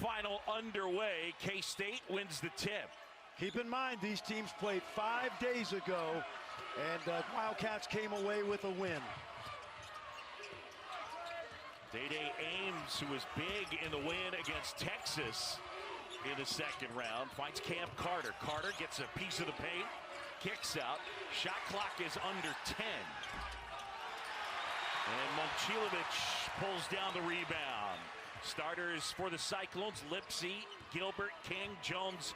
Final underway. K-State wins the tip. Keep in mind, these teams played 5 days ago, and Wildcats came away with a win. Day-Day Ames, who was big in the win against Texas in the second round, finds Cam Carter. Carter gets a piece of the paint, kicks out. Shot clock is under 10. And Momcilovic pulls down the rebound. Starters for the Cyclones: Lipsy, Gilbert, King, Jones,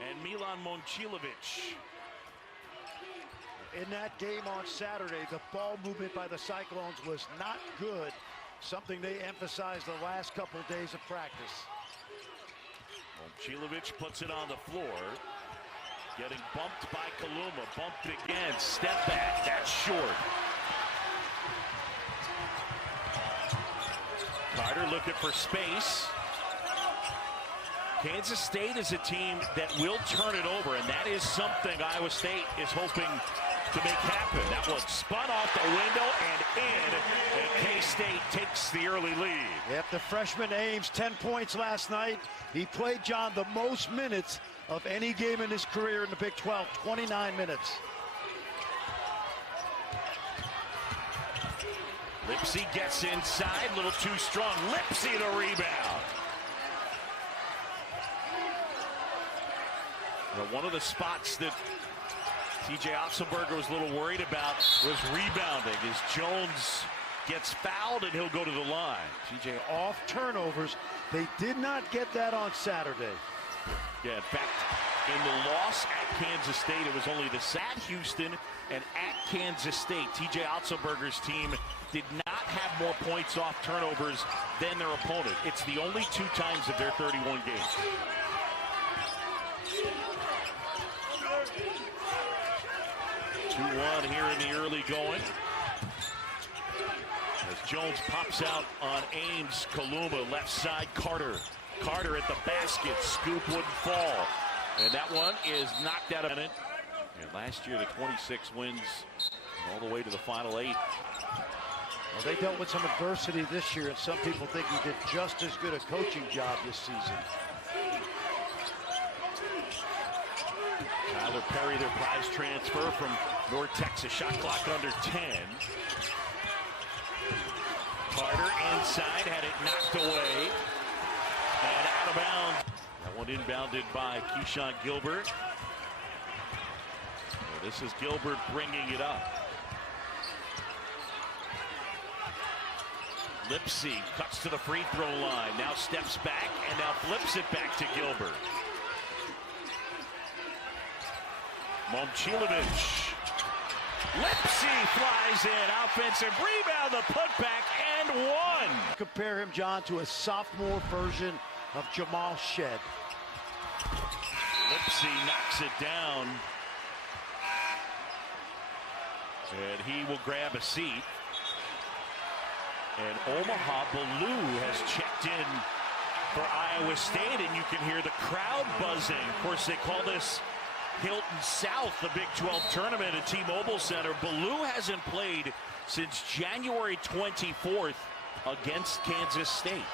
and Milan Momcilovic. In that game on Saturday, the ball movement by the Cyclones was not good, something they emphasized the last couple days of practice. Momcilovic puts it on the floor, getting bumped by Kaluma, bumped again, step back, that's short. Carter looking for space. Kansas State is a team that will turn it over, and that is something Iowa State is hoping to make happen. That one spun off the window and in, and K-State takes the early lead. Yep, the freshman Ames, 10 points last night. He played, John, the most minutes of any game in his career in the Big 12, 29 minutes. Lipsy gets inside, a little too strong. Lipsy the rebound. Well, one of the spots that TJ Otzelberger was a little worried about was rebounding as Jones gets fouled and he'll go to the line. TJ off turnovers. They did not get that on Saturday. Yeah, in fact, in the loss at Kansas State, it was only the at Houston and at Kansas State. TJ Otzelberger's team did not have more points off turnovers than their opponent. It's the only 2 times of their 31 games. Two-one here in the early going. As Jones pops out on Ames, Kaluma, left side, Carter. Carter at the basket, scoop wouldn't fall. And that one is knocked out of it. And last year, the 26 wins all the way to the Final 8. Well, they dealt with some adversity this year, and some people think he did just as good a coaching job this season. Tyler Perry, their prize transfer from North Texas. Shot clock under 10. Carter inside, had it knocked away. And out of bounds. That one inbounded by Keyshawn Gilbert. Well, this is Gilbert bringing it up. Lipsy cuts to the free throw line, now steps back and now flips it back to Gilbert. Momcilovic. Lipsy flies in, offensive rebound, the putback, and one. Compare him, John, to a sophomore version of Jamal Shed. Lipsy knocks it down. And he will grab a seat. And Omaha Ballou has checked in for Iowa State, and you can hear the crowd buzzing. Of course, they call this Hilton South, the Big 12 tournament at T-Mobile Center. Ballou hasn't played since January 24th against Kansas State.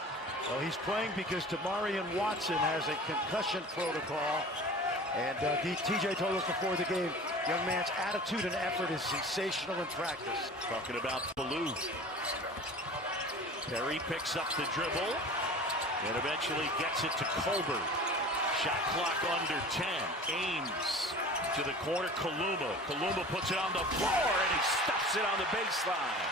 Well, he's playing because Damarian Watson has a concussion protocol. And TJ told us before the game, young man's attitude and effort is sensational in practice. Talking about Ballou. Perry picks up the dribble and eventually gets it to Colbert. Shot clock under 10. Ames to the corner. Kaluma. Kaluma puts it on the floor and he stuffs it on the baseline.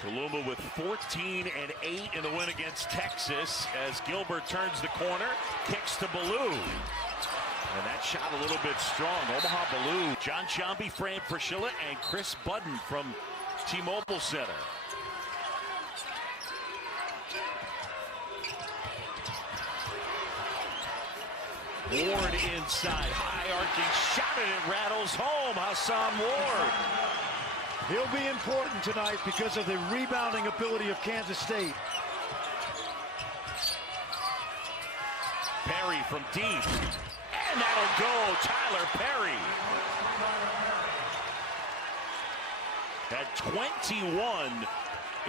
Kaluma with 14 and 8 in the win against Texas as Gilbert turns the corner, kicks to Ballou. And that shot a little bit strong. Omaha Ballou. John Sciambi, Fran Fraschilla, and Chris Budden from T-Mobile Center. Ward inside, high arcing shot, and it rattles home. Hassan Ward. He'll be important tonight because of the rebounding ability of Kansas State. Perry from deep. And that'll go, Tyler Perry. Had 21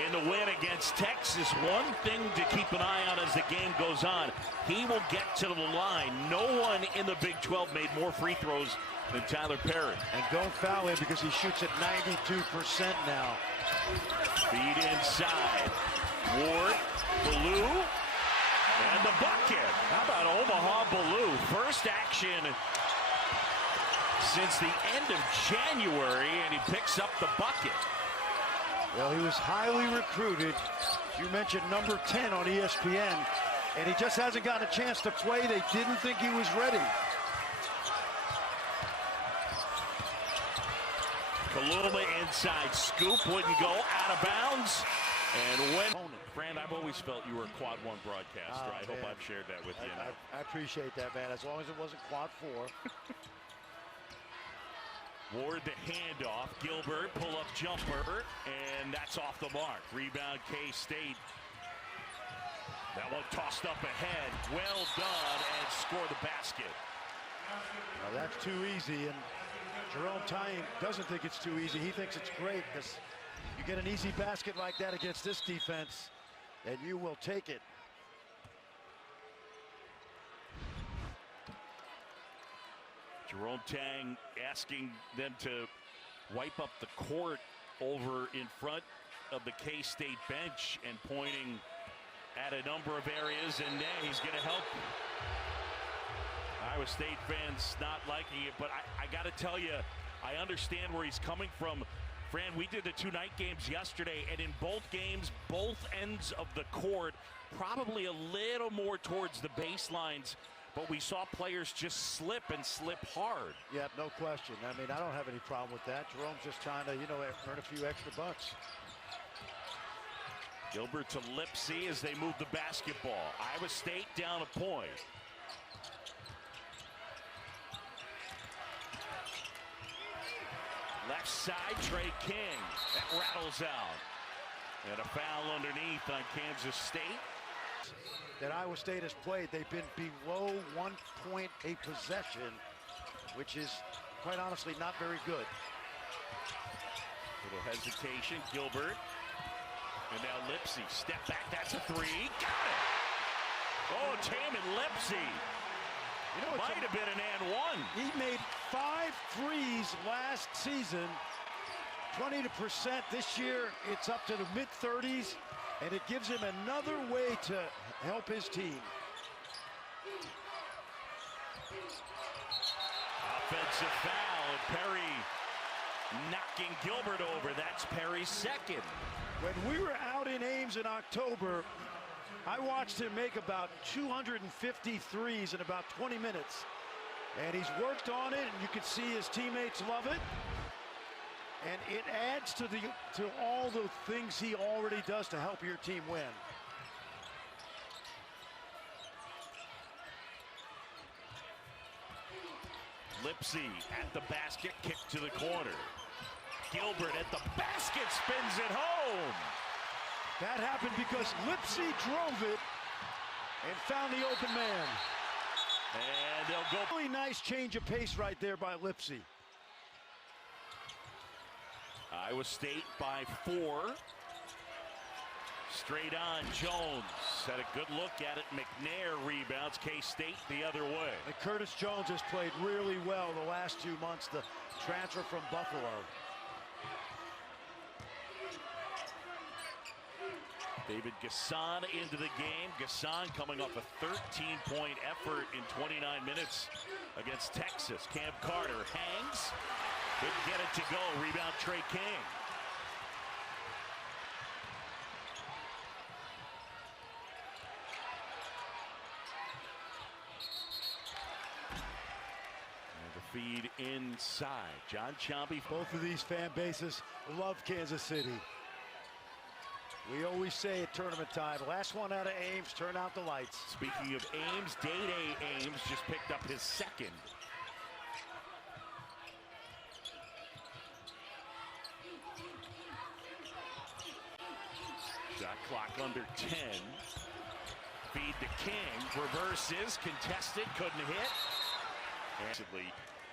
in the win against Texas. One thing to keep an eye on as the game goes on, he will get to the line. No one in the Big 12 made more free throws than Tyler Perry. And don't foul him because he shoots at 92% now. Feed inside. Ward, Ballou, and the bucket. How about Omaha Ballou? First action since the end of January, and he picks up the bucket. Well, he was highly recruited. You mentioned number 10 on ESPN, and he just hasn't gotten a chance to play. They didn't think he was ready. Kaluma inside scoop, wouldn't go, out of bounds. And when Fran, I've always felt you were a quad 1 broadcaster. I hope I've shared that with you. I appreciate that, man, as long as it wasn't quad 4. Ward the handoff, Gilbert pull-up jumper, and that's off the mark. Rebound K-State. That one tossed up ahead, well done, and score the basket. Now that's too easy, and Jerome Tying doesn't think it's too easy. He thinks it's great because you get an easy basket like that against this defense, and you will take it. Jerome Tang asking them to wipe up the court over in front of the K-State bench and pointing at a number of areas, and he's going to help Iowa State fans not liking it. But I got to tell you, I understand where he's coming from. Fran, we did the 2 night games yesterday, and in both games, both ends of the court, probably a little more towards the baselines, but we saw players just slip and slip hard. Yeah, no question. I mean, I don't have any problem with that. Jerome's just trying to, earn a few extra bucks. Gilbert to Lipsy as they move the basketball. Iowa State down a point. Left side, Trey King. That rattles out. And a foul underneath on Kansas State. That Iowa State has played, they've been below 1 point a possession, which is quite honestly not very good. Little hesitation, Gilbert. And now Lipsy, step back, that's a 3. Got it! Oh, Taman Lipsy. Might have been an and 1. He made 5 threes last season, 20% this year. It's up to the mid-30s, and it gives him another way to help his team. Offensive foul, and Perry knocking Gilbert over. That's Perry's second. When we were out in Ames in October, I watched him make about 250 threes in about 20 minutes. And he's worked on it, and you can see his teammates love it. And it adds to all the things he already does to help your team win. Lipsy at the basket, kick to the corner. Gilbert at the basket, spins it home. That happened because Lipsy drove it and found the open man. And they'll go. Really nice change of pace right there by Lipsy. Iowa State by 4. Straight on, Jones had a good look at it. McNair rebounds. K-State the other way. And Curtis Jones has played really well the last 2 months, the transfer from Buffalo. David Gasson into the game. Gasson coming off a 13-point effort in 29 minutes against Texas. Cam Carter hangs. Couldn't get it to go. Rebound Trey King. Feed inside. John Chomby. Both of these fan bases love Kansas City. We always say at tournament time, last one out of Ames, turn out the lights. Speaking of Ames, Day-Day Ames just picked up his second. Shot clock under 10. Feed to King. Reverses, contested, couldn't hit.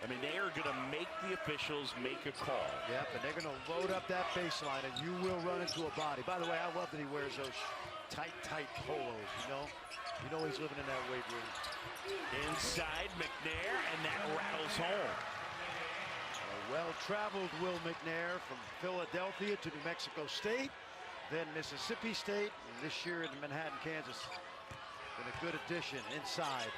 I mean, they are going to make the officials make a call. Yep, and they're going to load up that baseline, and you will run into a body. By the way, I love that he wears those tight polos, You know he's living in that weight room. Inside McNair, and that rattles home. A well-traveled Will McNair from Philadelphia to New Mexico State, then Mississippi State, and this year in Manhattan, Kansas. Been a good addition inside.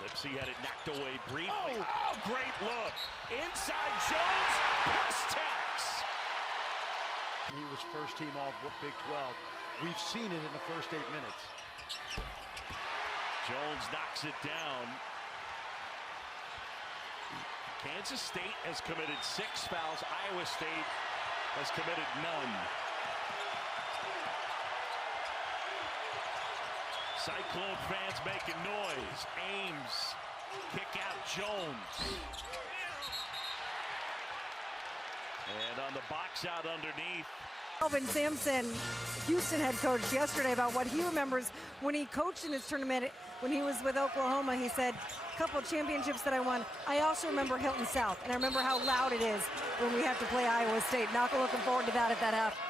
Lipsy had it knocked away briefly. Oh, great look. Inside Jones, press-tax. He was first team all Big 12. We've seen it in the first 8 minutes. Jones knocks it down. Kansas State has committed 6 fouls. Iowa State has committed none. Cyclone fans making noise. Ames, kick out Jones. And on the box out underneath. Alvin Sampson, Houston head coach, yesterday about what he remembers when he coached in his tournament when he was with Oklahoma. He said, a couple of championships that I won. I also remember Hilton South, and I remember how loud it is when we have to play Iowa State. Not looking forward to that if that happens.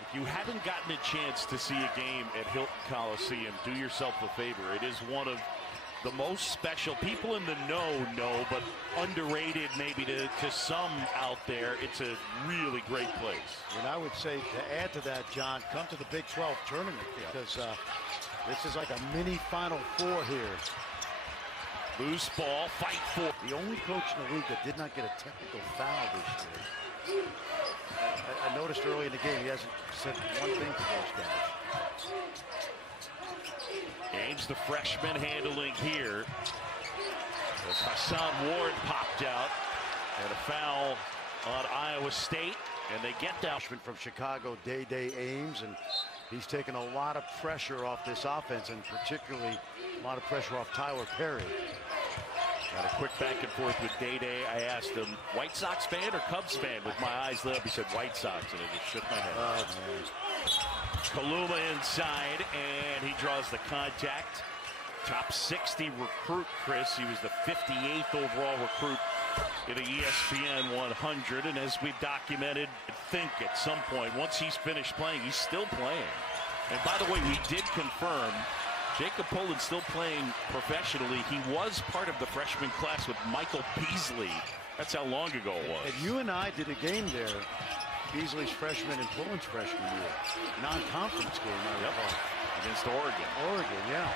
If you haven't gotten a chance to see a game at Hilton Coliseum, do yourself a favor. It is one of the most special. People in the know, but underrated maybe to some out there. It's a really great place. And I would say, to add to that, John, come to the Big 12 tournament, because this is like a mini Final Four here. Loose ball, fight for. The only coach in the league that did not get a technical foul this year. I noticed early in the game he hasn't said one thing to those guys. Ames, the freshman, handling here. As Hassan Ward popped out, and a foul on Iowa State, and they get down. From Chicago, Day Ames, and he's taken a lot of pressure off this offense, and particularly a lot of pressure off Tyler Perry. Got a quick back and forth with Day. I asked him, White Sox fan or Cubs fan? With my eyes lit up, he said White Sox, and I just shook my head. Oh, man. Kaluma inside, and he draws the contact. Top 60 recruit, Chris. He was the 58th overall recruit in the ESPN 100, and as we've documented, I think at some point, once he's finished playing, he's still playing. And by the way, we did confirm Jacob Poland's still playing professionally. He was part of the freshman class with Michael Beasley. That's how long ago it was. And you and I did a game there. Beasley's freshman and Poland's freshman year. Non-conference game, I recall. Against Oregon. Oregon, yeah.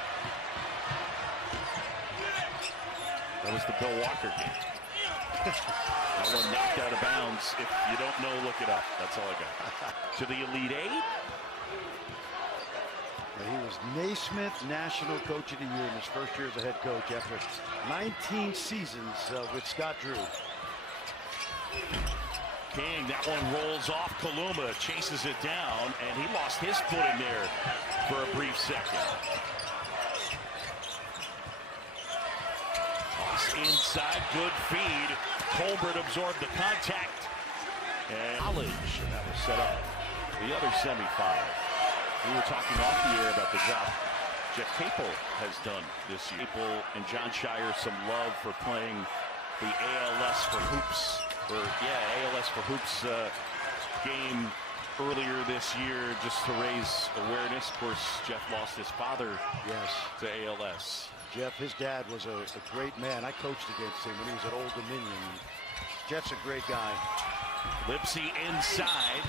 That was the Bill Walker game. That one knocked out of bounds. If you don't know, look it up. That's all I got. To the Elite Eight. He was Naismith National Coach of the Year in his first year as a head coach after 19 seasons with Scott Drew. King, that one rolls off. Kaluma chases it down, and he lost his foot in there for a brief second. Inside, good feed. Colbert absorbed the contact. And college, and that was set up the other semifinal. We were talking off the air about the job Jeff Capel has done this year. Capel and John Shire, some love for playing the ALS for Hoops, ALS for Hoops game earlier this year just to raise awareness. Of course, Jeff lost his father to ALS. Jeff, his dad was a great man. I coached against him when he was at Old Dominion. Jeff's a great guy. Lipsy inside.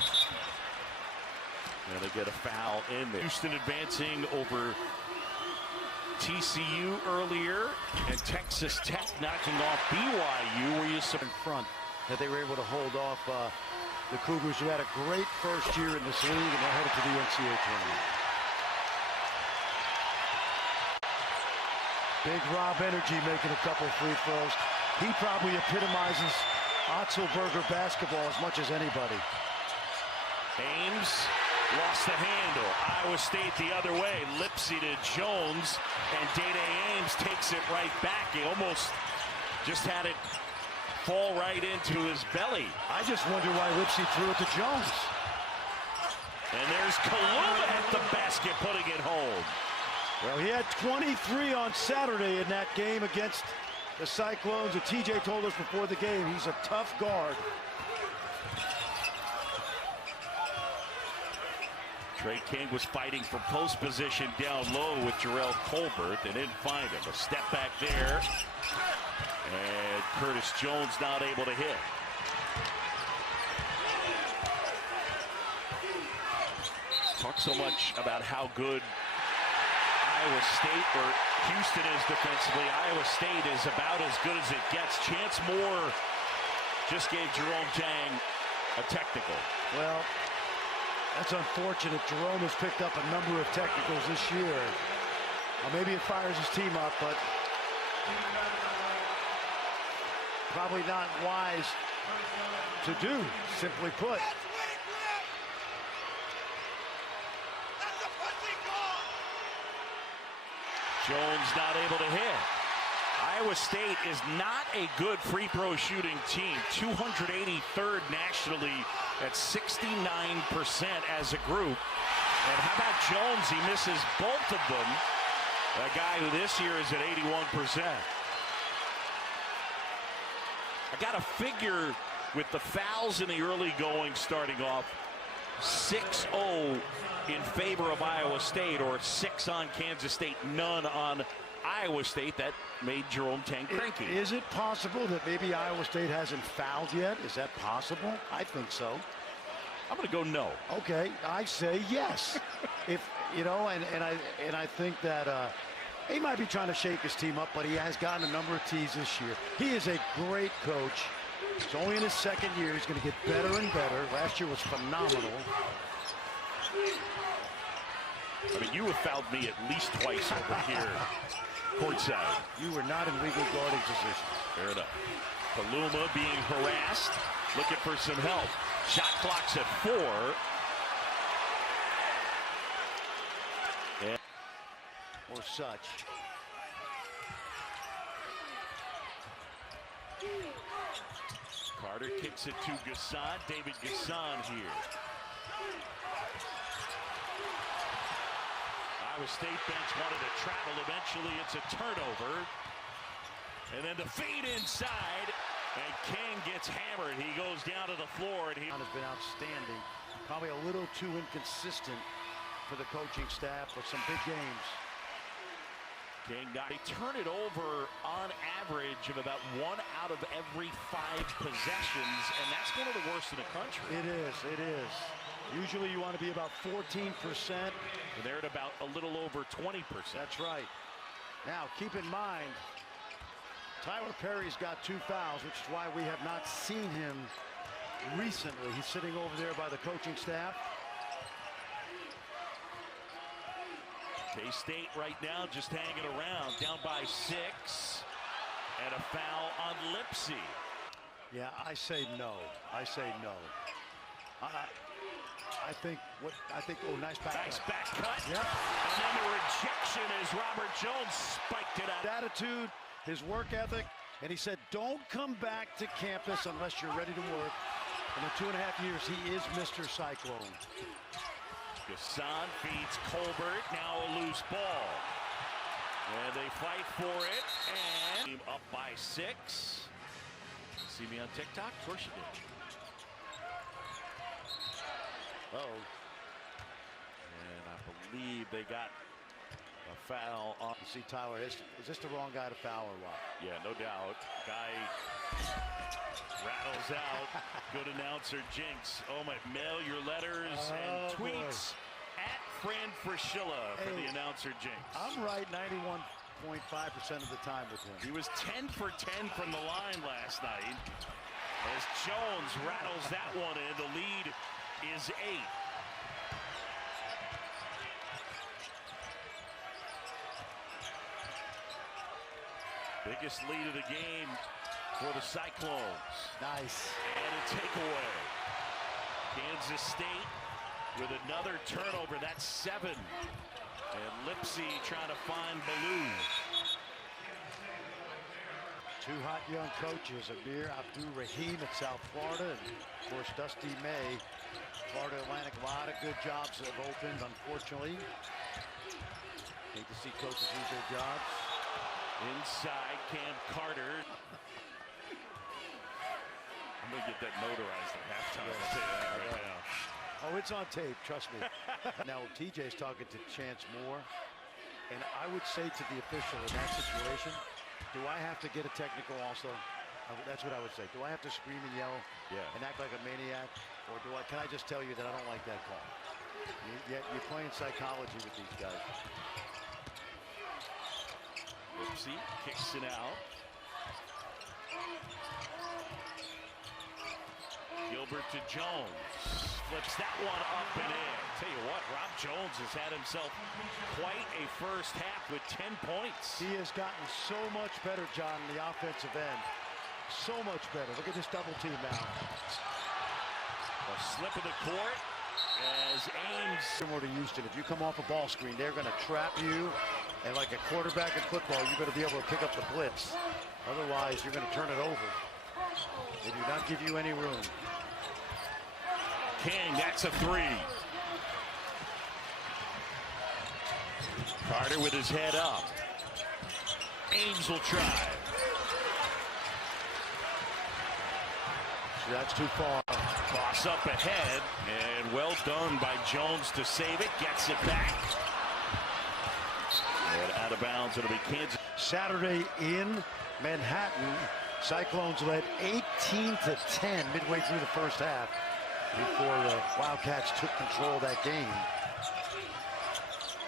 And they get a foul in there. Houston advancing over TCU earlier, and Texas Tech knocking off BYU. Were you in front that they were able to hold off the Cougars, who had a great first year in this league, and they're headed to the NCAA tournament. Big Rob Energy making a couple free throws. He probably epitomizes Otzelberger basketball as much as anybody. Ames lost the handle. Iowa State the other way. Lipsy to Jones, and Day Ames takes it right back. He almost just had it fall right into his belly. I just wonder why Lipsy threw it to Jones. And there's Kaluma at the basket, putting it home. Well, he had 23 on Saturday in that game against the Cyclones. And TJ told us before the game he's a tough guard. Trey King was fighting for post position down low with Jarrell Colbert. They didn't find him. A step back there. And Curtis Jones not able to hit. Talk so much about how good Iowa State or Houston is defensively. Iowa State is about as good as it gets. Chance Moore just gave Jerome Tang a technical. Well, that's unfortunate. Jerome has picked up a number of technicals this year. Maybe it fires his team up, but probably not wise to do, simply put. Jones not able to hit. Iowa State is not a good free throw shooting team. 283rd nationally at 69% as a group. And how about Jones? He misses both of them. A guy who this year is at 81%. I got to figure with the fouls in the early going starting off, 6-0 in favor of Iowa State, or 6 on Kansas State, none on Iowa State. That made Jerome Tang cranky. Is it possible that maybe Iowa State hasn't fouled yet? Is that possible? I think so. I'm going to go no. Okay, I say yes. If you know, and I think that he might be trying to shake his team up, but he has gotten a number of tees this year. He is a great coach. He's only in his second year. He's going to get better and better. Last year was phenomenal. I mean, you have fouled me at least twice over here, courtside. You were not in legal guarding position. Fair enough. Paluma being harassed, looking for some help. Shot clock's at 4. And or such. Carter kicks it to Gasson. David Gasson here. Iowa State bench wanted to travel. Eventually it's a turnover. And then the feed inside. And King gets hammered. He goes down to the floor. And he has been outstanding. Probably a little too inconsistent for the coaching staff for some big games. King, they turn it over on average of about 1 out of every 5 possessions, and that's one of the worst in the country. It is, it is. Usually you want to be about 14%. And they're at about a little over 20%. That's right. Now, keep in mind, Tyler Perry's got 2 fouls, which is why we have not seen him recently. He's sitting over there by the coaching staff. K-State right now just hanging around, down by 6, and a foul on Lipsy. Yeah, I say no. I say no. I think oh, nice back cut. Nice back cut. Yep. And then the rejection as Robert Jones spiked it out. Attitude, his work ethic, and he said, don't come back to campus unless you're ready to work. In the 2.5 years, he is Mr. Cyclone. Gasson feeds Colbert, now a loose ball. And they fight for it, and up by 6. See me on TikTok? Of course you did. Uh-oh. And I believe they got a foul on. You see Tyler, is this the wrong guy to foul or what? Yeah, no doubt. Guy rattles out. Good announcer jinx. Oh my, mail your letters and tweets at Fran Fraschilla for the announcer jinx. I'm right 91.5% of the time with him. He was 10 for 10 from the line last night. As Jones rattles that one in, the lead is 8. Biggest lead of the game for the Cyclones. Nice. And a takeaway. Kansas State with another turnover. That's 7. And Lipsy trying to find Ballou. 2 hot young coaches, Amir Abdur-Rahim at South Florida, and of course Dusty May, Florida Atlantic. A lot of good jobs have opened, unfortunately. Hate to see coaches lose their jobs. Inside, Cam Carter. I'm going to get that notarized at halftime. I'll tell you that right now. Oh, it's on tape, trust me. Now, TJ's talking to Chance Moore, and I would say to the official in that situation, do I have to get a technical also? That's what I would say. Do I have to scream and yell and act like a maniac? Or can I just tell you that I don't like that call? You're playing psychology with these guys. Lipsy kicks it out. Gilbert to Jones. Flips that one up and in. Tell you what, Rob Jones has had himself quite a first half with 10 points. He has gotten so much better, John, in the offensive end. So much better. Look at this double team now. A slip of the court as Ames. Similar to Houston, if you come off a ball screen, they're going to trap you. And like a quarterback in football, you're going to be able to pick up the blitz. Otherwise, you're going to turn it over. They do not give you any room. King, that's a three. Carter with his head up. Ames will try. That's too far. Toss up ahead, and well done by Jones to save it. Gets it back. And out of bounds, it'll be Kansas. Saturday in Manhattan, Cyclones led 18-10 midway through the first half before the Wildcats took control of that game.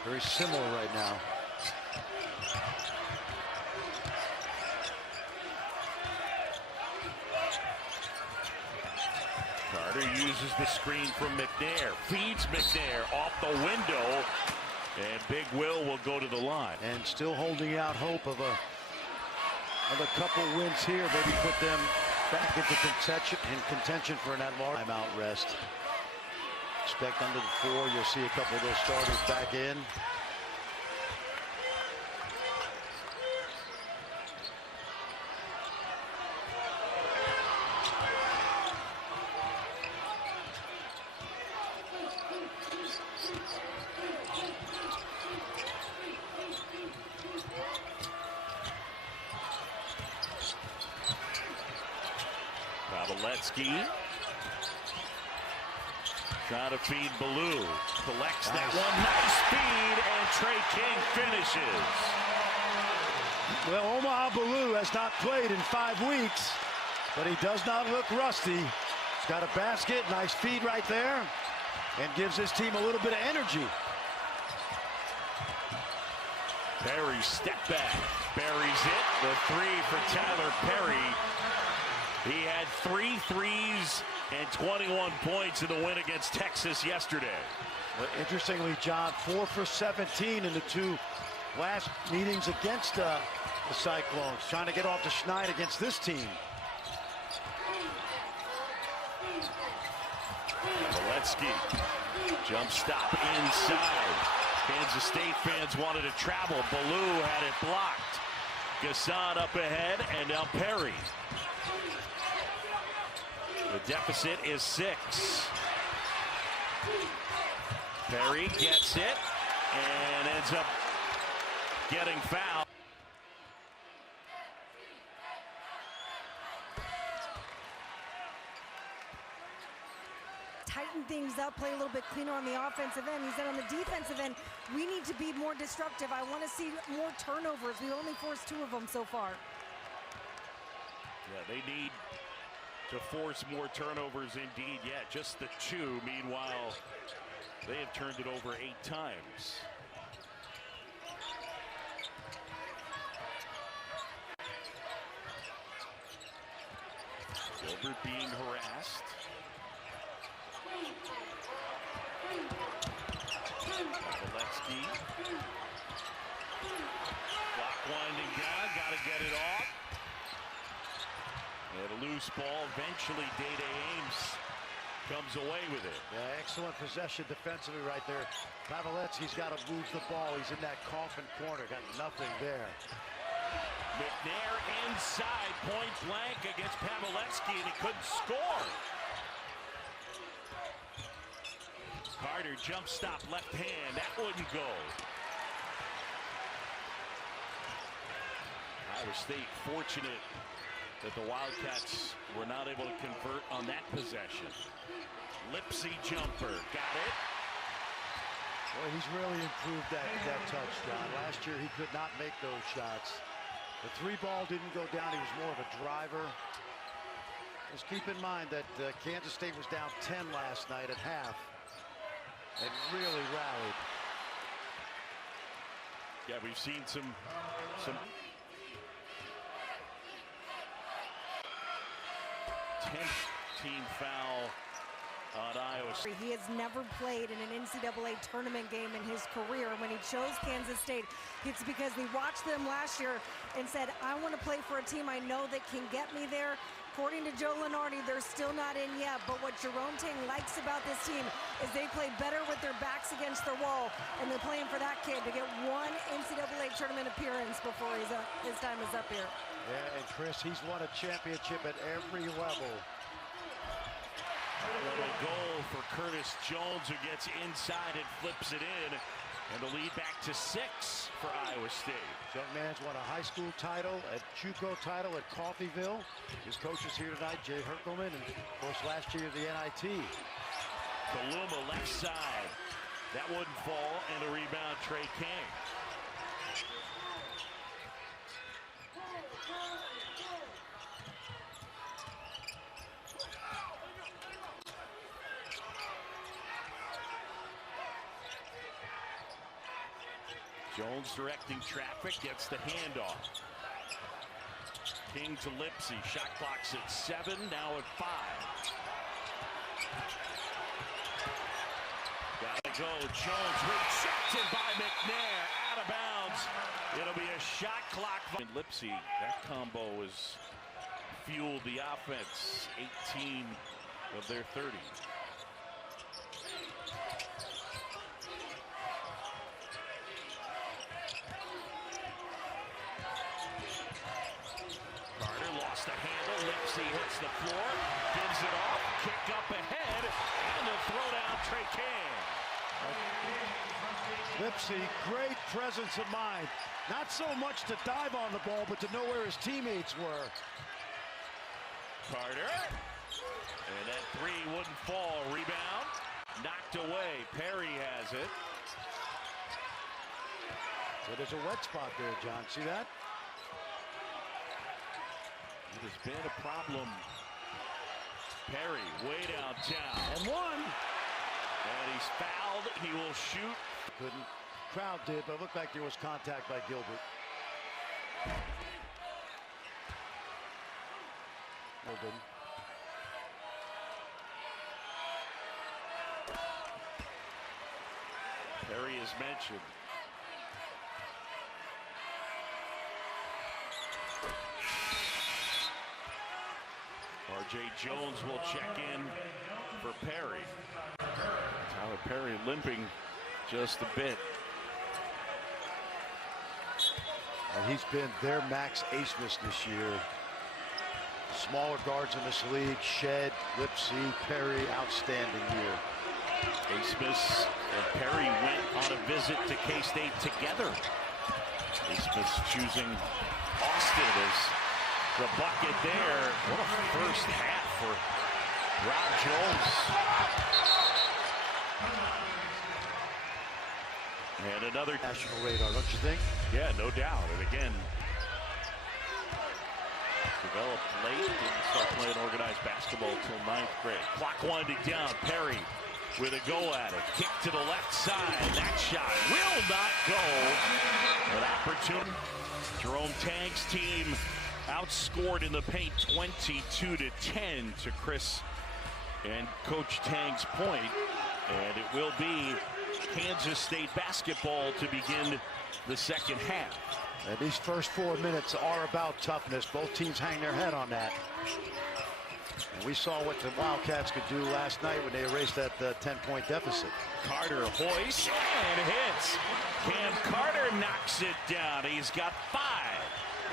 Very similar right now. Carter uses the screen from McNair, feeds McNair off the window, and Big Will go to the line. And still holding out hope of a couple wins here, maybe put them back into contention for an at-large timeout rest. Expect under the 4, you'll see a couple of those starters back in. Pavletsky trying to feed Ballou. Collects that one. Nice feed, and Trey King finishes. Well, Omaha Ballou has not played in 5 weeks, but he does not look rusty. He's got a basket, nice feed right there, and gives his team a little bit of energy. Perry step back, buries it. The 3 for Tyler Perry. He had 3 threes and 21 points in the win against Texas yesterday. Well, interestingly, John, 4 for 17 in the 2 last meetings against the Cyclones. Trying to get off the schneid against this team. Valetsky, jump stop inside. Kansas State fans wanted to travel. Ballou had it blocked. Gasson up ahead, and now Perry. The deficit is 6. Perry gets it and ends up getting fouled. Tighten things up, play a little bit cleaner on the offensive end. He said on the defensive end, we need to be more destructive. I want to see more turnovers. We've only forced 2 of them so far. Yeah, they need to force more turnovers indeed. Yeah, just the 2. Meanwhile, they have turned it over 8 times. Gilbert being harassed. Valetsky. Clock winding down, got to get it off. And a loose ball, eventually Dede Ames comes away with it. Yeah, excellent possession defensively right there. Pavletsky's got to move the ball. He's in that coffin corner, got nothing there. McNair inside, point blank against Pavletsky, and he couldn't score. Carter jump stop left hand, that wouldn't go. Iowa State fortunate that the Wildcats were not able to convert on that possession. Lipsy jumper, got it. Boy, he's really improved that touch, John. Last year he could not make those shots. The three ball didn't go down. He was more of a driver. Just keep in mind that Kansas State was down 10 last night at half and really rallied. Yeah, we've seen some 10th team foul on Iowa State. He has never played in an NCAA tournament game in his career. When he chose Kansas State, it's because he watched them last year and said, I want to play for a team I know that can get me there. According to Joe Lunardi, they're still not in yet, but what Jerome Tang likes about this team is they play better with their backs against the wall, and they're playing for that kid to get one NCAA tournament appearance before his time is up here. Yeah, and Chris, he's won a championship at every level. Little goal for Curtis Jones, who gets inside and flips it in. And the lead back to 6 for Iowa State. Young man's won a high school title, a JUCO title at Coffeyville. His coach is here tonight, Jay Herkelman, and of course last year the NIT. Kaluma left side. That wouldn't fall, and a rebound, Trey King. Jones directing traffic, gets the handoff. King to Lipsy, shot clock's at 7, now at 5. Gotta go, Jones rejected by McNair, out of bounds. It'll be a shot clock. And Lipsy, that combo has fueled the offense, 18 of their 30. The handle, Lipsy hits the floor, gives it off, kick up ahead, and the throwdown, Trey King. Lipsy, great presence of mind. Not so much to dive on the ball, but to know where his teammates were. Carter, and that 3 wouldn't fall. Rebound, knocked away. Perry has it. So there's a wet spot there, John. See that? It has been a problem. Perry way downtown. And one. And he's fouled. He will shoot. Couldn't. Crowd did, but it looked like there was contact by Gilbert. No good. Perry is mentioned. R.J. Jones will check in for Perry. Tyler Perry limping just a bit. And he's been their max ace-miss this year. Smaller guards in this league, Shed, Lipsy, Perry, outstanding year. Ace-miss and Perry went on a visit to K-State together. Ace-miss choosing Austin as the bucket there. What a first half for Rob Jones. And another national radar, don't you think? Yeah, no doubt. And again, developed late, didn't start playing organized basketball until 9th grade. Clock winding down. Perry with a go at it. Kick to the left side. That shot will not go. An opportunity. Jerome Tang's team outscored in the paint 22-10 to Chris and Coach Tang's point. And it will be Kansas State basketball to begin the second half. And these first 4 minutes are about toughness. Both teams hang their head on that. And we saw what the Wildcats could do last night when they erased that 10-point deficit. Carter hoists and hits. Cam Carter knocks it down. He's got 5.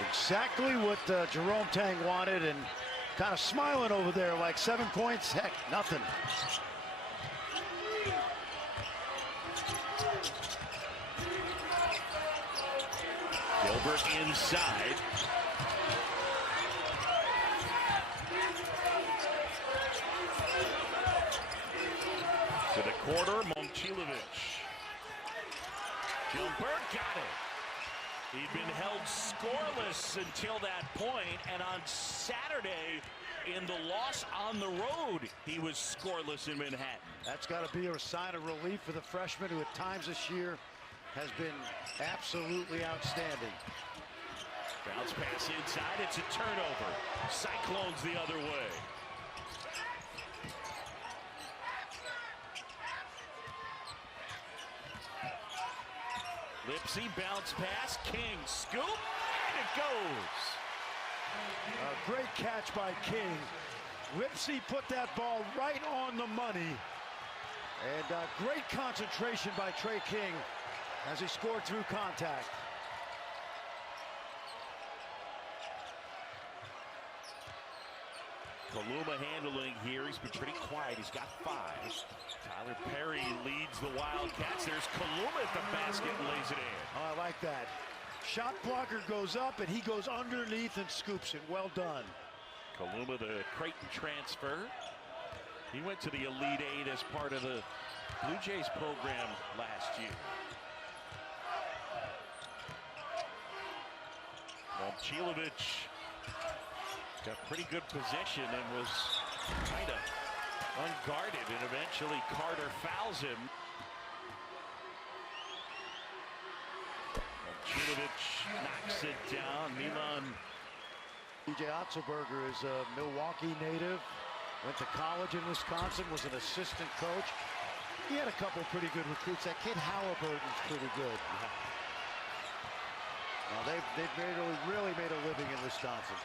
Exactly what Jerome Tang wanted, and kind of smiling over there like 7 points. Heck, nothing. Gilbert inside. To the corner, Momcilovic. Gilbert got it. He'd been held scoreless until that point, and on Saturday, in the loss on the road, he was scoreless in Manhattan. That's got to be a sign of relief for the freshman, who at times this year has been absolutely outstanding. Bounce pass inside, it's a turnover. Cyclones the other way. Lipsy bounce pass, King scoop, and it goes. A great catch by King. Lipsy put that ball right on the money. And great concentration by Trey King as he scored through contact. Kaluma handling here. He's been pretty quiet. He's got 5. Tyler Perry leads the Wildcats. There's Kaluma at the basket and lays it in. Oh, I like that. Shot blocker goes up and he goes underneath and scoops it. Well done. Kaluma, the Creighton transfer. He went to the Elite Eight as part of the Blue Jays program last year. Momcilovic got pretty good position and was kind of unguarded, and eventually Carter fouls him. Momcilovic knocks it down. Milan. DJ Otzelberger is a Milwaukee native. Went to college in Wisconsin, was an assistant coach. He had a couple pretty good recruits. That kid Halliburton's pretty good. Now they've really made a living in Wisconsin.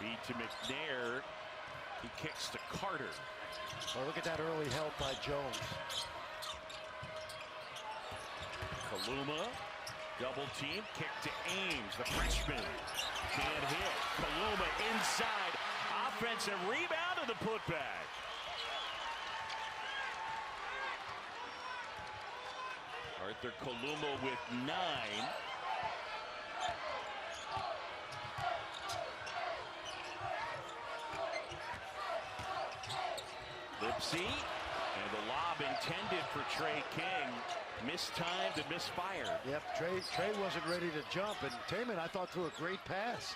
Feed to McNair. He kicks to Carter. Oh, look at that early help by Jones. Kaluma, double team, kick to Ames, the freshman. Can't hit. Kaluma inside. Offensive rebound and the putback. Arthur Kaluma with 9. Lipsy, and the lob intended for Trey King. Mistimed and misfired. Yep, Trey wasn't ready to jump, and Taman, I thought, threw a great pass.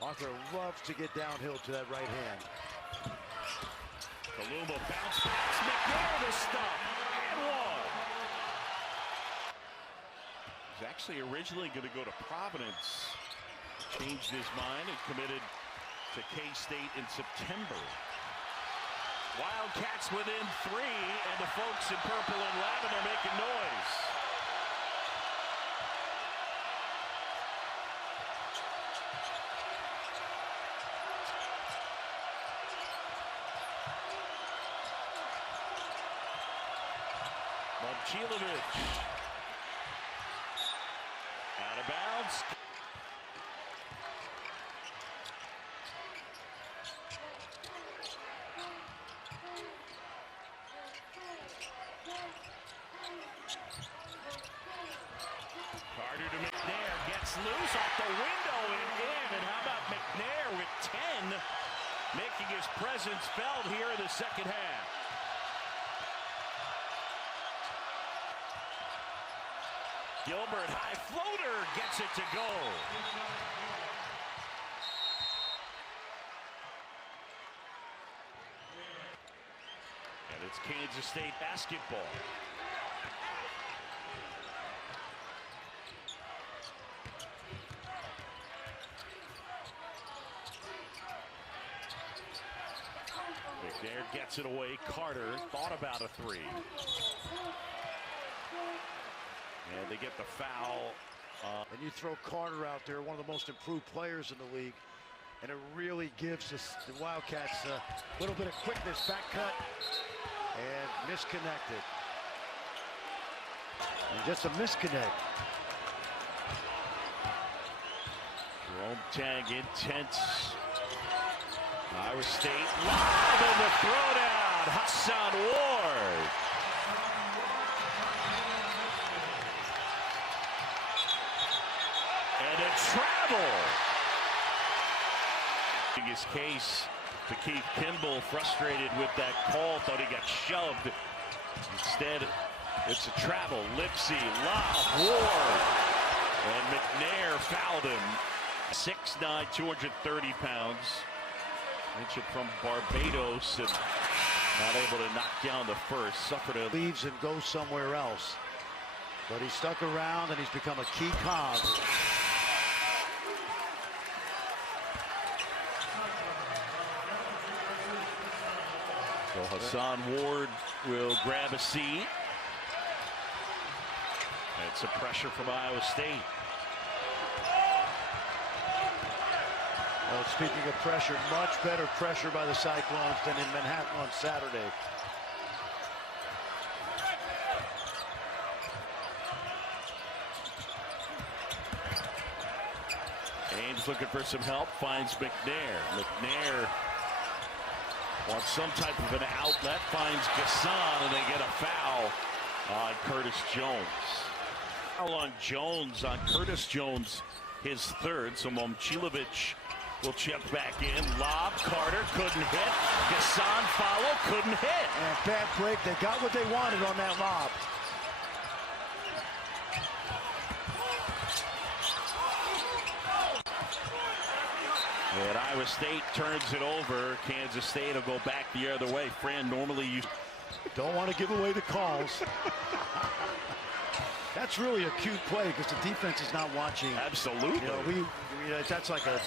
Arthur loves to get downhill to that right hand. Kaluma bounce pass, McNair the stop, and one. He's actually originally going to go to Providence. Changed his mind and committed to K-State in September. Wildcats within 3, and the folks in purple and lavender making noise. Momcilovic out of bounds. Carter to McNair, gets loose off the window and in. And how about McNair with 10, making his presence felt here in the second half. Gilbert, high floater, gets it to go. And it's Kansas State basketball. McNair gets it away. Carter thought about a 3. And they get the foul. And you throw Carter out there, one of the most improved players in the league, and it really gives the Wildcats a little bit of quickness. Back cut and misconnected. And just a misconnect. Jerome Tang intense. Iowa State live in the throwdown. Hassan Ward. And a travel. His case to Keith Kimball, frustrated with that call, thought he got shoved. Instead, it's a travel. Lipsy, lob, Ward, and McNair fouled him. 6'9", 230 pounds. Mentioned from Barbados and not able to knock down the first. Suffered a leaves and goes somewhere else. But he's stuck around and he's become a key cog. So Hassan Ward will grab a seat. And some pressure from Iowa State. Well, speaking of pressure, much better pressure by the Cyclones than in Manhattan on Saturday. Ames looking for some help, finds McNair. McNair wants some type of an outlet, finds Gasson, and they get a foul on Curtis Jones. Foul on Jones, on Curtis Jones, his third. So Momcilovic will check back in. Lob, Carter couldn't hit. Gasson follow, couldn't hit. And bad break. They got what they wanted on that lob. And Iowa State turns it over. Kansas State will go back the other way. Fran, normally you don't want to give away the calls. That's really a cute play because the defense is not watching. Absolutely. That's like a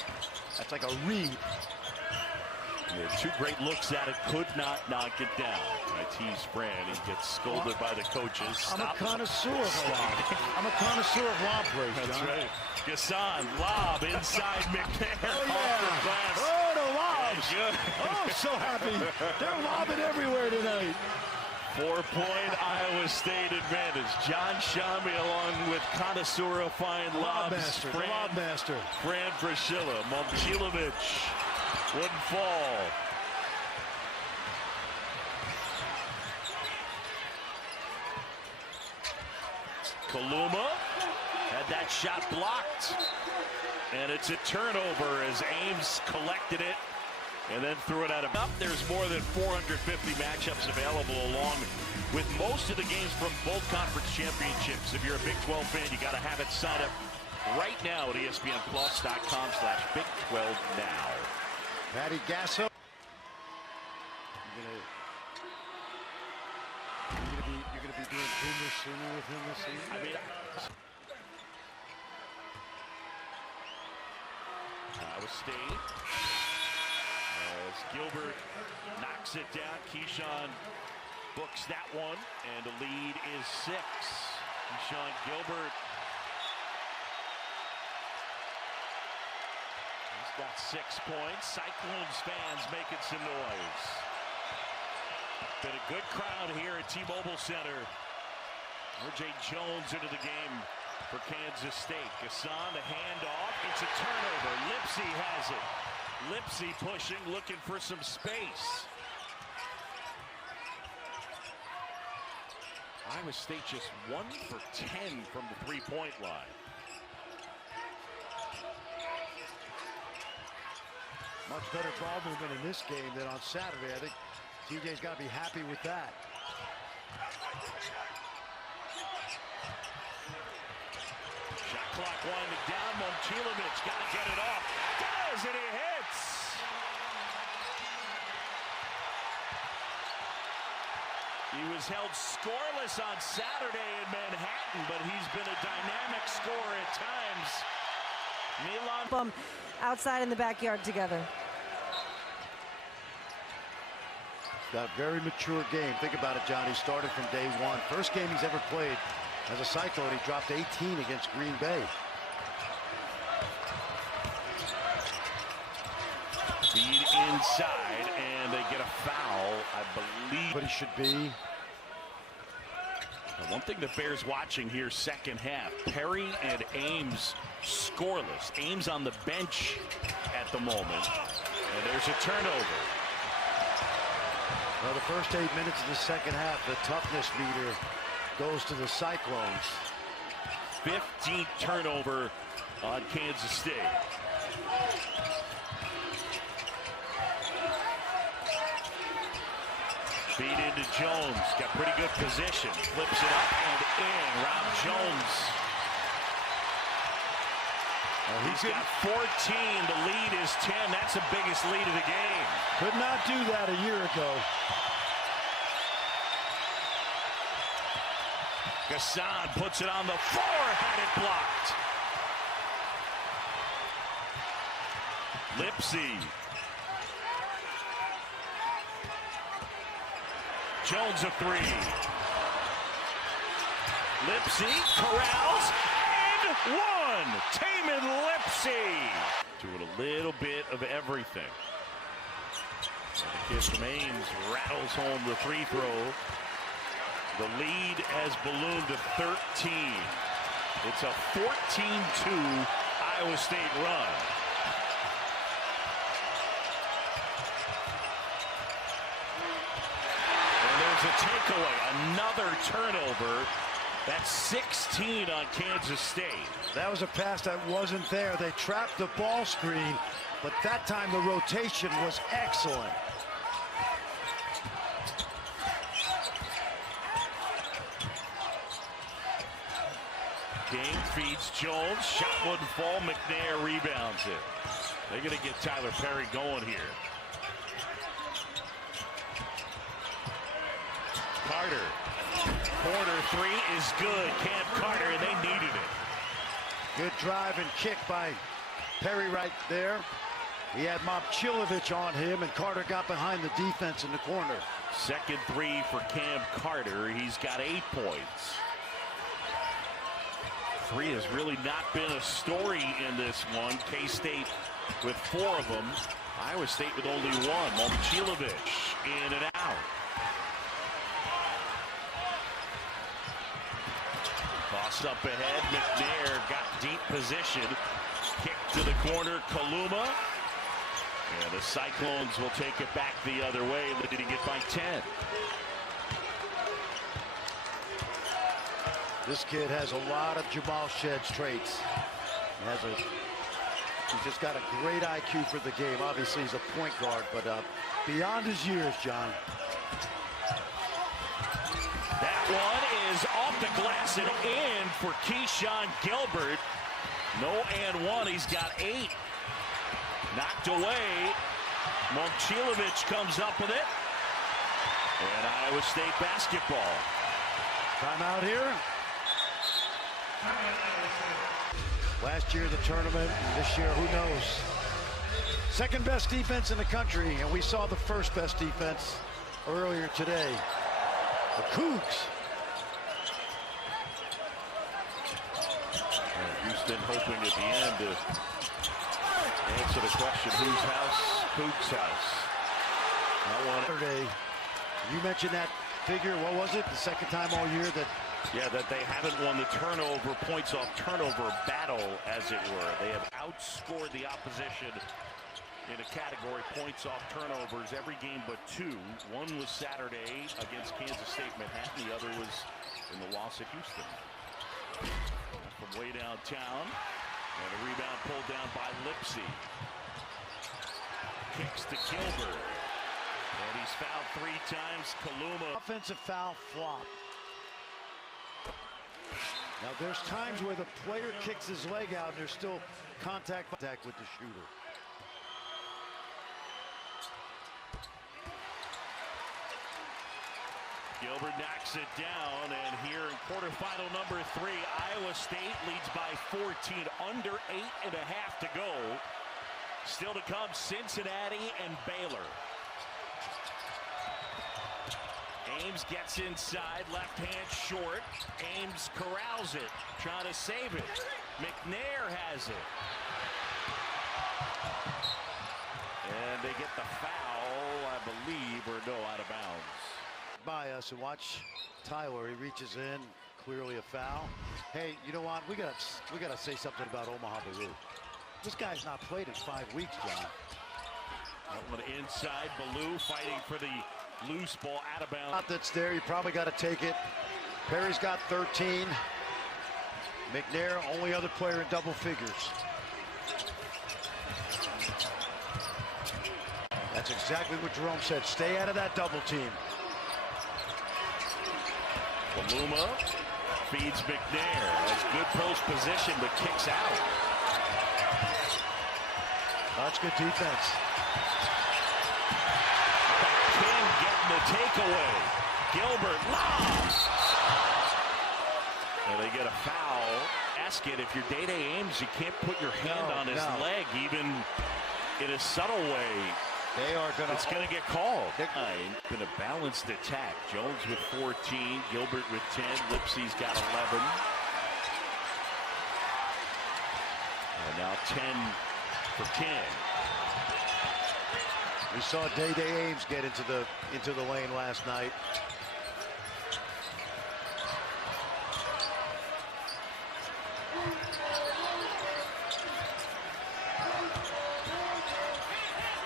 read. Yeah, two great looks at it, could not knock it down. I tease Fran, he gets scolded by the coaches. I'm a connoisseur of lob. I'm a connoisseur of lob plays, That's John. right. Gasson, lob inside McNair. Off the glass. Oh, the lobs. Yeah, Oh, I'm so happy. They're lobbing everywhere tonight. 4-point Iowa State advantage. John Shambi along with connoisseur of fine lobs. Lob master. Fran Priscilla. Momcilovic wouldn't fall. Kaluma had that shot blocked. And it's a turnover as Ames collected it and then threw it at him. There's more than 450 matchups available along with most of the games from both conference championships. If you're a Big 12 fan, you got to have it signed up right now at ESPNplus.com/Big12 now. Patty Gasso. You're gonna be doing Boomer Sooner with him this season? I mean, Iowa State. As Gilbert knocks it down, Keyshawn books that one, and the lead is 6. Keyshawn Gilbert. He's got 6 points. Cyclones fans making some noise. Been a good crowd here at T-Mobile Center. R.J. Jones into the game for Kansas State. Gasson, the handoff. It's a turnover. Lipsy has it. Lipsy pushing, looking for some space. Iowa State just 1 for 10 from the three-point line. Much better ball movement in this game than on Saturday. I think TJ's got to be happy with that. Shot clock winding down. Momcilovic got to get it off. Does, and he hits. He was held scoreless on Saturday in Manhattan, but he's been a dynamic scorer at times. Milan outside in the backyard together. Got a very mature game. Think about it, John. He started from day one. First game he's ever played as a Cyclone. He dropped 18 against Green Bay. Feed inside, and they get a foul, I believe. But he should be. Now, one thing that bears watching here, second half, Perry and Ames scoreless. Ames on the bench at the moment, and there's a turnover. Well, the first 8 minutes of the second half, the toughness meter goes to the Cyclones. 15th turnover on Kansas State. Feed into Jones. Got pretty good position. Flips it up and in. Rob Jones. He's got 14. The lead is 10. That's the biggest lead of the game. Could not do that a year ago. Gassan puts it on the floor. Had it blocked. Lipsy. Jones a three. Lipsy corrals and one. Taman Lipsy. Doing a little bit of everything. And the kid from Ames rattles home the free throw. The lead has ballooned to 13. It's a 14-2 Iowa State run. A takeaway, another turnover. That's 16 on Kansas State. That was a pass that wasn't there. They trapped the ball screen, but that time the rotation was excellent. Game feeds Jones. Shot wouldn't fall. McNair rebounds it. They're going to get Tyler Perry going here. Carter. Corner three is good. Cam Carter, and they needed it. Good drive and kick by Perry right there. He had Momcilovic on him, and Carter got behind the defense in the corner. Second three for Cam Carter. He's got 8 points. Three has really not been a story in this one. K-State with 4 of them. Iowa State with only 1. Momcilovic in and out. Toss up ahead. McNair got deep position. Kick to the corner. Kaluma. And the Cyclones will take it back the other way. Did he get by 10? This kid has a lot of Jamal Shedd's traits. He's just got a great IQ for the game. Obviously, he's a point guard, but beyond his years, John. That one is off the glass and in for Keyshawn Gilbert. No and one. He's got 8. Knocked away. Momcilovic comes up with it. And Iowa State basketball. Timeout here. Last year the tournament, this year who knows. Second best defense in the country, and we saw the first best defense earlier today. The Cougs. Houston hoping at the end to answer the question, whose house? Cougs' house. Saturday, you mentioned that figure, what was it? The second time all year that that they haven't won the turnover, points off turnover battle, as it were. They have outscored the opposition in a category, points off turnovers, every game but 2. One was Saturday against Kansas State Manhattan. The other was in the loss at Houston. From way downtown. And a rebound pulled down by Lipsy. Kicks to Gilbert. And he's fouled 3 times. Kaluma. Offensive foul flop. Now there's times where the player kicks his leg out and there's still contact with the shooter. Gilbert knocks it down, and here in quarterfinal number 3, Iowa State leads by 14, under 8.5 to go. Still to come, Cincinnati and Baylor. Ames gets inside, left hand short. Ames corrals it, trying to save it. McNair has it. And they get the foul, I believe, or no, out of bounds. By us, and watch Tyler, he reaches in, clearly a foul. Hey, you know what, we gotta say something about Omaha Baloo. This guy's not played in 5 weeks, John. One inside, Baloo fighting for the loose ball, out of bounds. That's there, you probably got to take it. Perry's got 13. McNair, only other player in double figures. That's exactly what Jerome said. Stay out of that double team. Paluma feeds McNair. That's good post position, but kicks out. That's good defense. King getting the takeaway. Gilbert lobs. And they get a foul. Ask it, if you're Day Ames, you can't put your hand on his leg, even in a subtle way. It's going to get called. Been a balanced attack. Jones with 14, Gilbert with 10, Lipsey's got 11. And now 10 for King. We saw Day Ames get into the lane last night.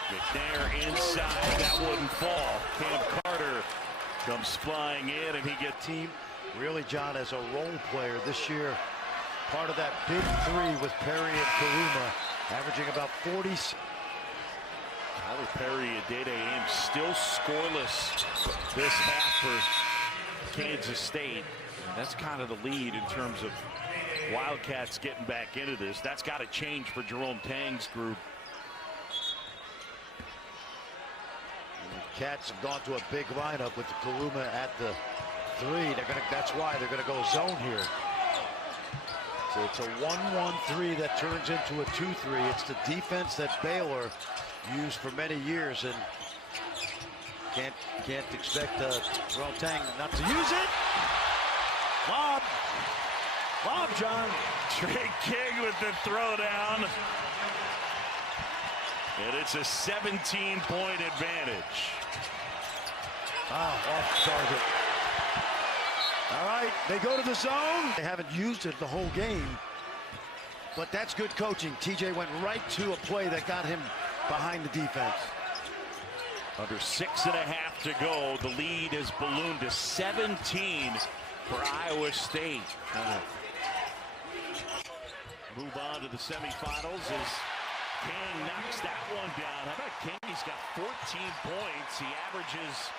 McNair inside, that wouldn't fall. Cam Carter comes flying in, and he gets team really, John, as a role player this year. Part of that big three with Perry and Paluma, averaging about 40. Tyler Perry and Day Ames still scoreless this half for Kansas State. And that's kind of the lead in terms of Wildcats getting back into this. That's got to change for Jerome Tang's group. The Cats have gone to a big lineup with Paluma at the three. That's why they're going to go zone here. So it's a 1-1-3 that turns into a 2-3. It's the defense that Baylor used for many years, and can't expect Jerome Tang not to use it. Lob, John. Trey King with the throwdown. And it's a 17-point advantage. Off target. All right, they go to the zone. They haven't used it the whole game, but that's good coaching. TJ went right to a play that got him behind the defense. Under 6.5 to go, the lead has ballooned to 17 for Iowa State. Move on to the semifinals as King knocks that one down. How about King? He's got 14 points. He averages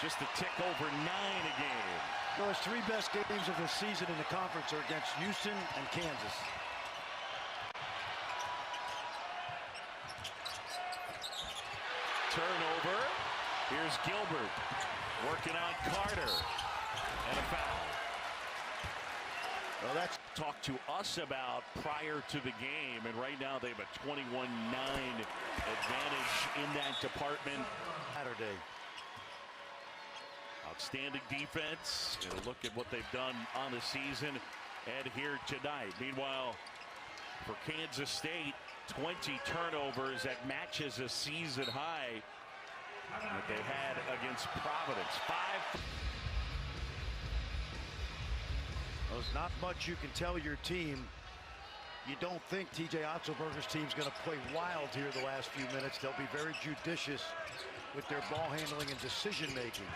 just a tick over 9 a game. His three best games of the season in the conference are against Houston and Kansas. Turnover. Here's Gilbert working on Carter. And a foul. Well, that's talked to us about prior to the game, and right now they have a 21-9 advantage in that department. Saturday. Outstanding defense. And a look at what they've done on the season and here tonight. Meanwhile, for Kansas State, 20 turnovers. That matches a season high that they had against Providence. 5. There's not much you can tell your team. You don't think TJ Otzelberger's team's going to play wild here the last few minutes. They'll be very judicious with their ball handling and decision making.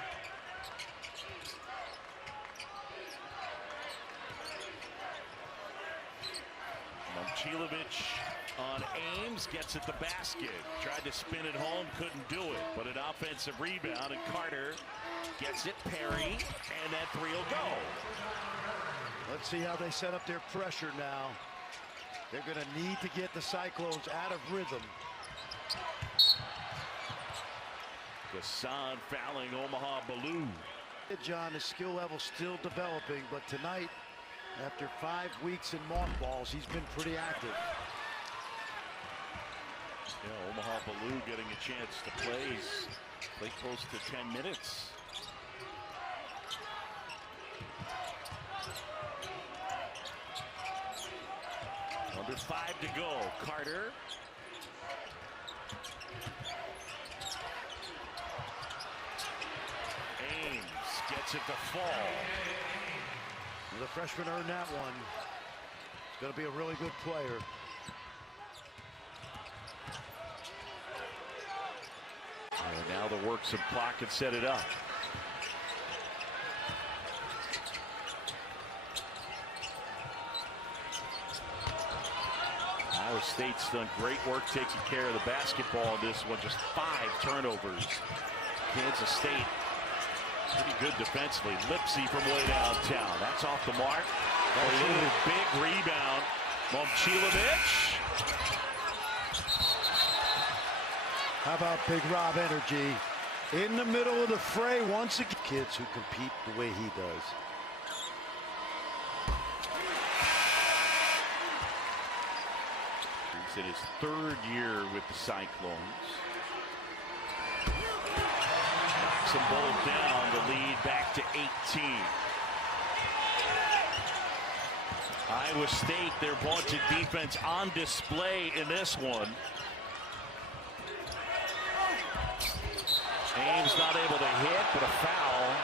Momcilovic on Ames, gets at the basket. Tried to spin it home, couldn't do it. But an offensive rebound, and Carter gets it, Perry, and that three will go. Let's see how they set up their pressure now. They're going to need to get the Cyclones out of rhythm. Gassan fouling Omaha Ballou. John, his skill level still developing, but tonight, after 5 weeks in mothballs, he's been pretty active. Yeah, Omaha Ballou getting a chance to play close to 10 minutes. Under 5 to go. Carter. Ames gets it to fall. The freshman earned that one. He's going to be a really good player. And now the work some clock and set it up. Iowa State's done great work taking care of the basketball in this one. Just 5 turnovers. Kansas State Pretty good defensively. Lipsy from way downtown. That's off the mark. A little big rebound. Momcilovic. How about Big Rob energy in the middle of the fray once again? Kids who compete the way he does. He's in his third year with the Cyclones. Knocks them both down. The lead back to 18. Iowa State, their vaunted defense on display in this one. Ames not able to hit, but a foul.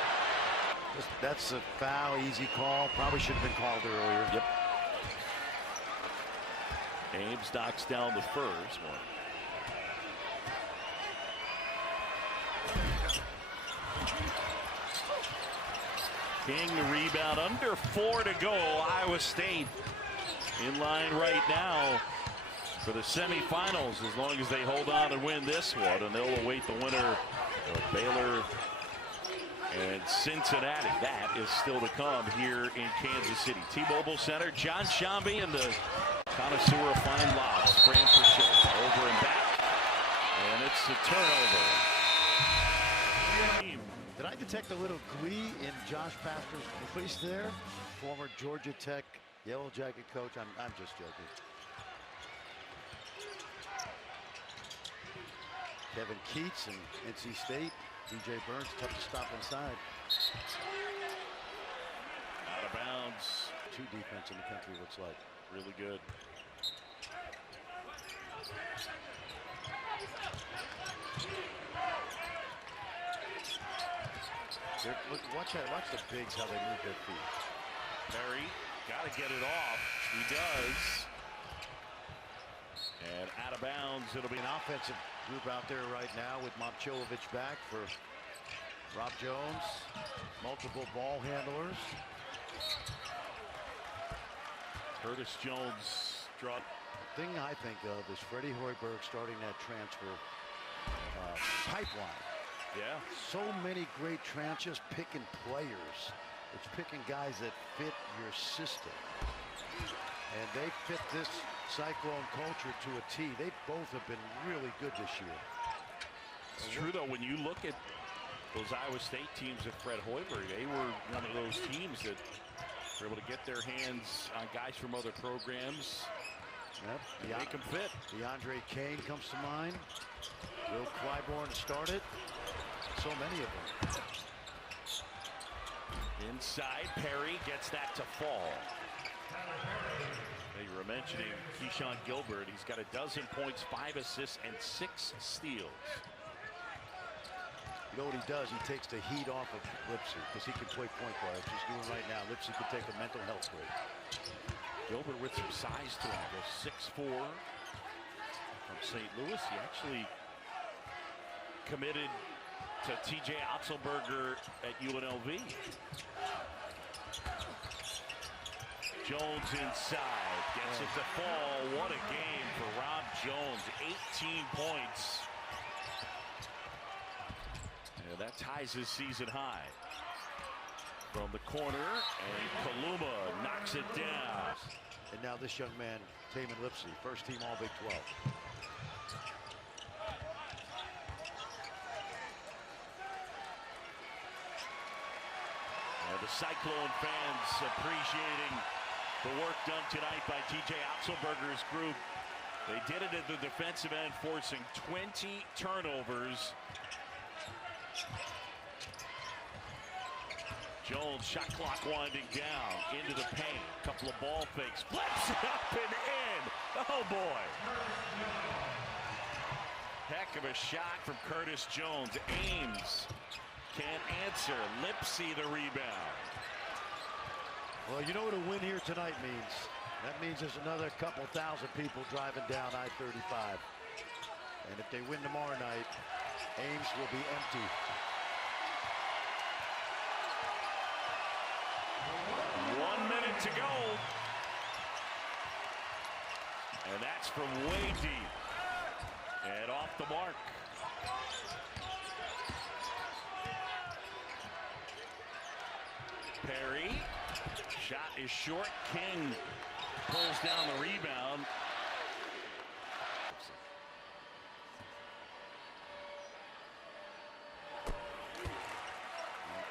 That's a foul, easy call. Probably should have been called earlier. Yep. Ames knocks down the first one. King the rebound, under 4 to go. Iowa State in line right now for the semifinals, as long as they hold on and win this one, and they'll await the winner of Baylor and Cincinnati. That is still to come here in Kansas City. T-Mobile Center, John Shambi and the connoisseur of fine lobs, frame for show. Over and back, and it's a turnover. Did I detect a little glee in Josh Pastner's voice there? Former Georgia Tech Yellow Jacket coach. I'm just joking. Kevin Keats and NC State. DJ Burns, tough to stop inside. Out of bounds. 2 defense in the country looks like. Really good. Look, watch the bigs, how they move their feet. Perry, got to get it off. He does. And out of bounds, it'll be An offensive group out there right now with Momcilovic back for Rob Jones. Multiple ball handlers. Curtis Jones draw. The thing I think of is Freddie Hoiberg starting that transfer pipeline. Yeah. So many great transfers, picking players. It's picking guys that fit your system. And they fit this Cyclone culture to a T. They both have been really good this year. It's true, though, when you look at those Iowa State teams of Fred Hoiberg, they were one of those teams that were able to get their hands on guys from other programs. Yep. And make them fit. DeAndre Kane comes to mind. Will Clybourne started. So many of them. Inside, Perry gets that to fall. You were mentioning Keyshawn Gilbert. He's got 12 points, 5 assists, and 6 steals. You know what he does? He takes the heat off of Lipsy because he can play point guard. He's doing right now. Lipsy could take a mental health break. Gilbert with some size to him. Goes 6'4" from St. Louis. He actually committed to TJ Otzelberger at UNLV. Jones inside, gets it to fall. What a game for Rob Jones, 18 points. And that ties his season high. From the corner, and Kaluma knocks it down. And now this young man, Tamin Lipsy, first team All Big 12. And the Cyclone fans appreciating the work done tonight by TJ Otzelberger's group. They did it at the defensive end, forcing 20 turnovers. Jones, shot clock winding down into the paint. Couple of ball fakes, flips it up and in. Oh boy. Heck of a shot from Curtis Jones. Ames can't answer. Lipsy the rebound. Well, you know what a win here tonight means. That means there's another couple thousand people driving down I-35. And if they win tomorrow night, Ames will be empty. To go, and that's from way deep and off the mark. Perry. Shot is short. King pulls down the rebound.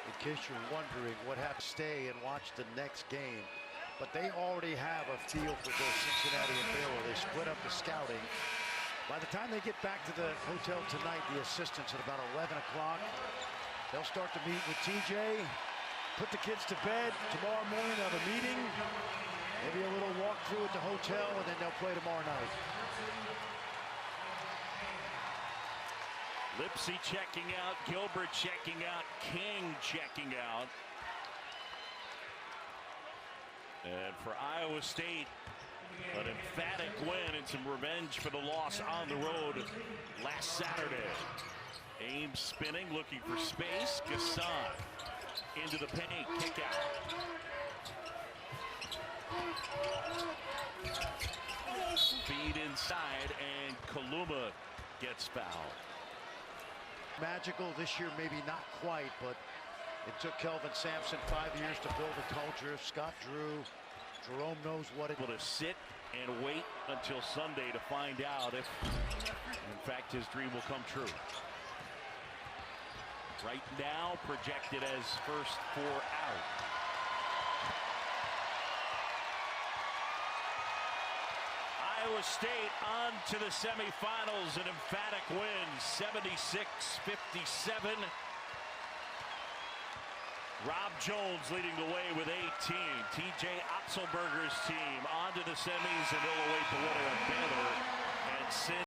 In case you're wondering what happened, stay and watch the next game. But they already have a feel for both Cincinnati and Baylor. They split up the scouting. By the time they get back to the hotel tonight, the assistants at about 11 o'clock, they'll start to meet with TJ, put the kids to bed. Tomorrow morning they'll have a meeting, maybe a little walkthrough at the hotel, and then they'll play tomorrow night. Lipsy checking out, Gilbert checking out, King checking out. And for Iowa State, an emphatic win and some revenge for the loss on the road last Saturday. Ames spinning, looking for space. Gasson into the paint, kick out. Feed inside, and Kaluma gets fouled. Magical this year, maybe not quite, but it took Kelvin Sampson 5 years to build a culture. Scott Drew, Jerome knows what it is. Able to sit and wait until Sunday to find out if, in fact, his dream will come true. Right now, projected as first four out. Iowa State on to the semifinals, an emphatic win, 76-57. Rob Jones leading the way with 18. TJ Otzelberger's team on to the semis, and they'll await the winner of Baylor and